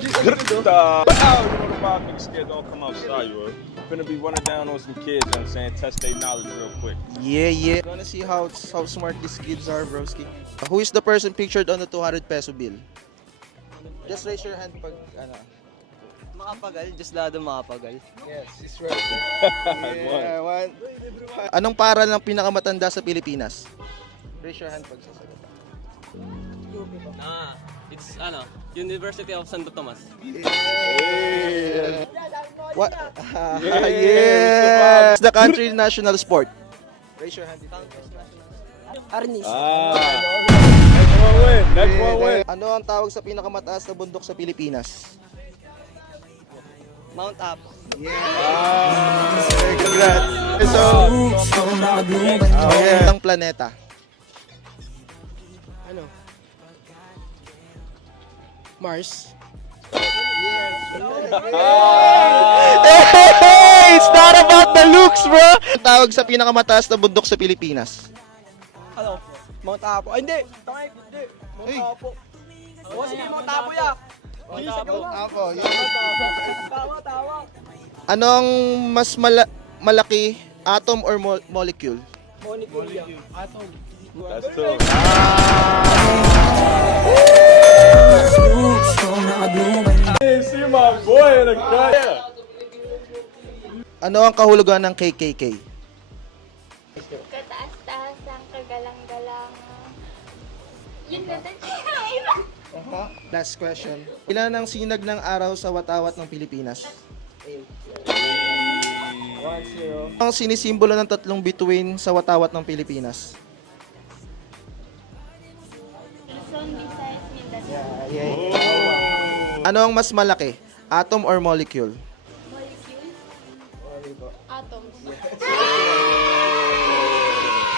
Wow, you know the mob niggas scared don't come outside, you finna be running down on some kids, you know what I'm saying? Test their knowledge real quick. Yeah. Gonna see how smart these kids are, broski. Who is the person pictured on the 200 peso bill? Just raise your hand pag ano. Makapagal, just lado makapagal. Yes, it's right. Yeah, one. Anong paral ng pinakamatanda sa Pilipinas? Raise your hand pag sasagot. It's University of Santo Tomas. What? Yes. The country's national sport. Raise your hand. Arnis. Next one win. Ano ang tawag sa pinakamataas na bundok sa Pilipinas? Mount Apo. Congrats. So, ang planeta. Ano? Mars. Hey, it's not about the looks, bro. Ang tawag sa pinakamataas na bundok sa Pilipinas. Ano? Mount Apo. Ay, hindi. Hindi. Mount Apo. O, sige, Mount Apo ya. Mount Apo. Tawa. Anong mas malaki, atom or molecule? Molecule. Atom. That's two. Hey, see my boy in the cut. Ano ang kahulugan ng KKK? Kataas-taasang kagalang-galang. Yun na din. Last question. Ilan ang sinag ng araw sa watawat ng Pilipinas? 1-0. Ang sinisimbolo ng tatlong bituin sa watawat ng Pilipinas? Luzon, Visayas, Mindanao. Ano ang mas malaki, atom or molecule? Molecule. Atoms.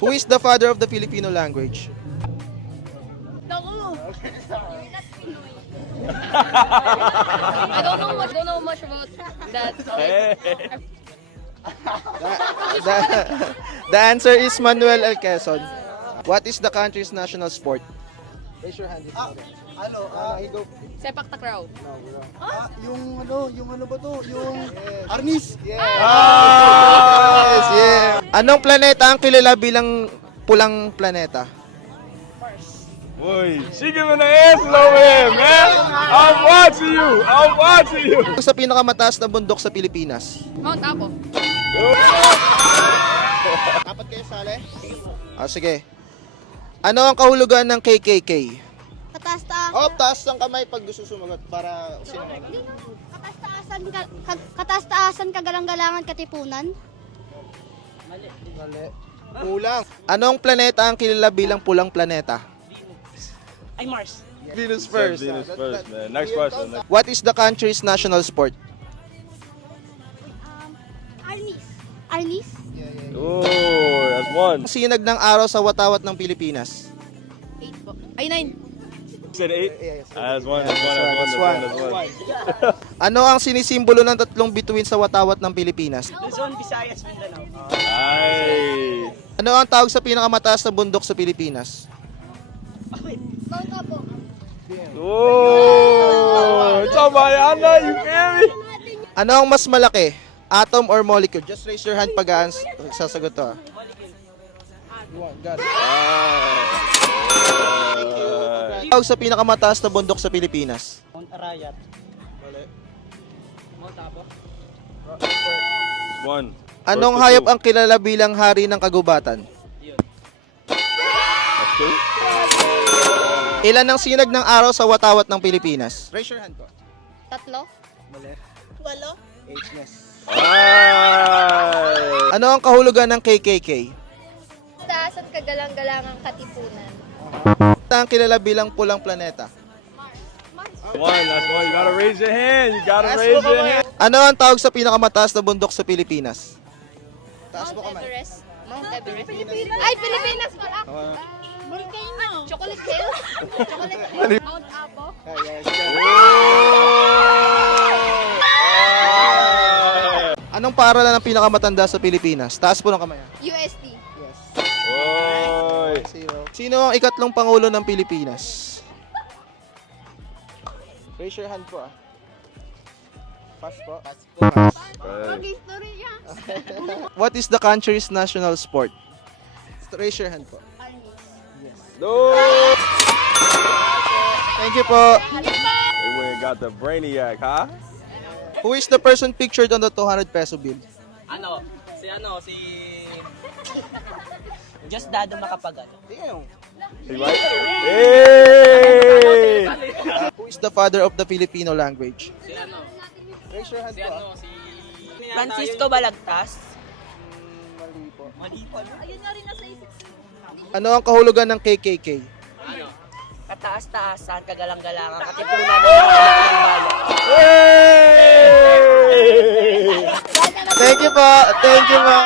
Who is the father of the Filipino language? Naku! You're not Pinoy. I don't know much about that. The answer is Manuel L. Quezon. What is the country's national sport? Raise your hand. Sepak takraw. Yung ano ba to? Yung Arnis. Yes, yeah. Anong planeta ang kilala bilang pulang planeta? Boy, she giving the answer over here, man. I'm watching you. Sa pinakamataas na bundok sa Pilipinas? Mount Apo. Apat kayo sali? Sige. Ano ang kahulugan ng KKK? Kataas-taasan. Taas ang kamay pag gusto sumagot para sino. Kataas-taasan kagalang-galangan katipunan. Mali. Kulang. Anong planeta ang kilala bilang pulang planeta? Ay, Mars. Venus first. Venus first, man. Next question. What is the country's national sport? Arnis. Oh, that's one. Ang sinag ng araw sa watawat ng Pilipinas? 8 po. Ay, 9. Said eight? That's one. Ano ang sinisimbolo ng tatlong bituin sa watawat ng Pilipinas? Luzon, Visayas, Mindanao. Ay. Ano ang tawag sa pinakamataas na bundok sa Pilipinas? Mount Apo. Oh, it's all about Yana, you feel me? Ano ang mas malaki, atom or molecule? Just raise your hand pag sasagot to. Got it. Tawag sa pinakamataas na bundok sa Pilipinas? Mount Arayat. Mount Apo. One. Anong First to hayop two. ang kilala bilang hari ng kagubatan? That's two. Ilan ang sinag ng araw sa watawat ng Pilipinas? Raise your hand po. 3. Mali. 8. 8, yes. Ay. Ano ang kahulugan ng KKK? Taas at kagalang-galangang katipunan. Ito ang kilala bilang pulang planeta. One, that's one. You gotta raise your hand. Ano ang tawag sa pinakamataas na bundok sa Pilipinas? Mount Everest. Mount Everest. Ay, Pilipinas pala. Volcano. Chocolate Hill. Chocolate Hill. Mount Apo. Anong paaralan ng pinakamatanda sa Pilipinas? Taas po ng kamay. UST. Yes. Oy. Sino ang ikatlong pangulo ng Pilipinas? Raise your hand po. Pass po. Hey. What is the country's national sport? Raise your hand po. No! Thank you po. They went and got the brainiac, huh? Who is the person pictured on the 200 peso bill? Si Just Dado makapag ano. He right? Hey! Who is the father of the Filipino language? Raise your hand po. Francisco Balagtas. Ano ang kahulugan ng KKK? Kataas-taasan, kagalang-galangan, katipunan ng mga bayan. Hey! Thank you po. Thank you po.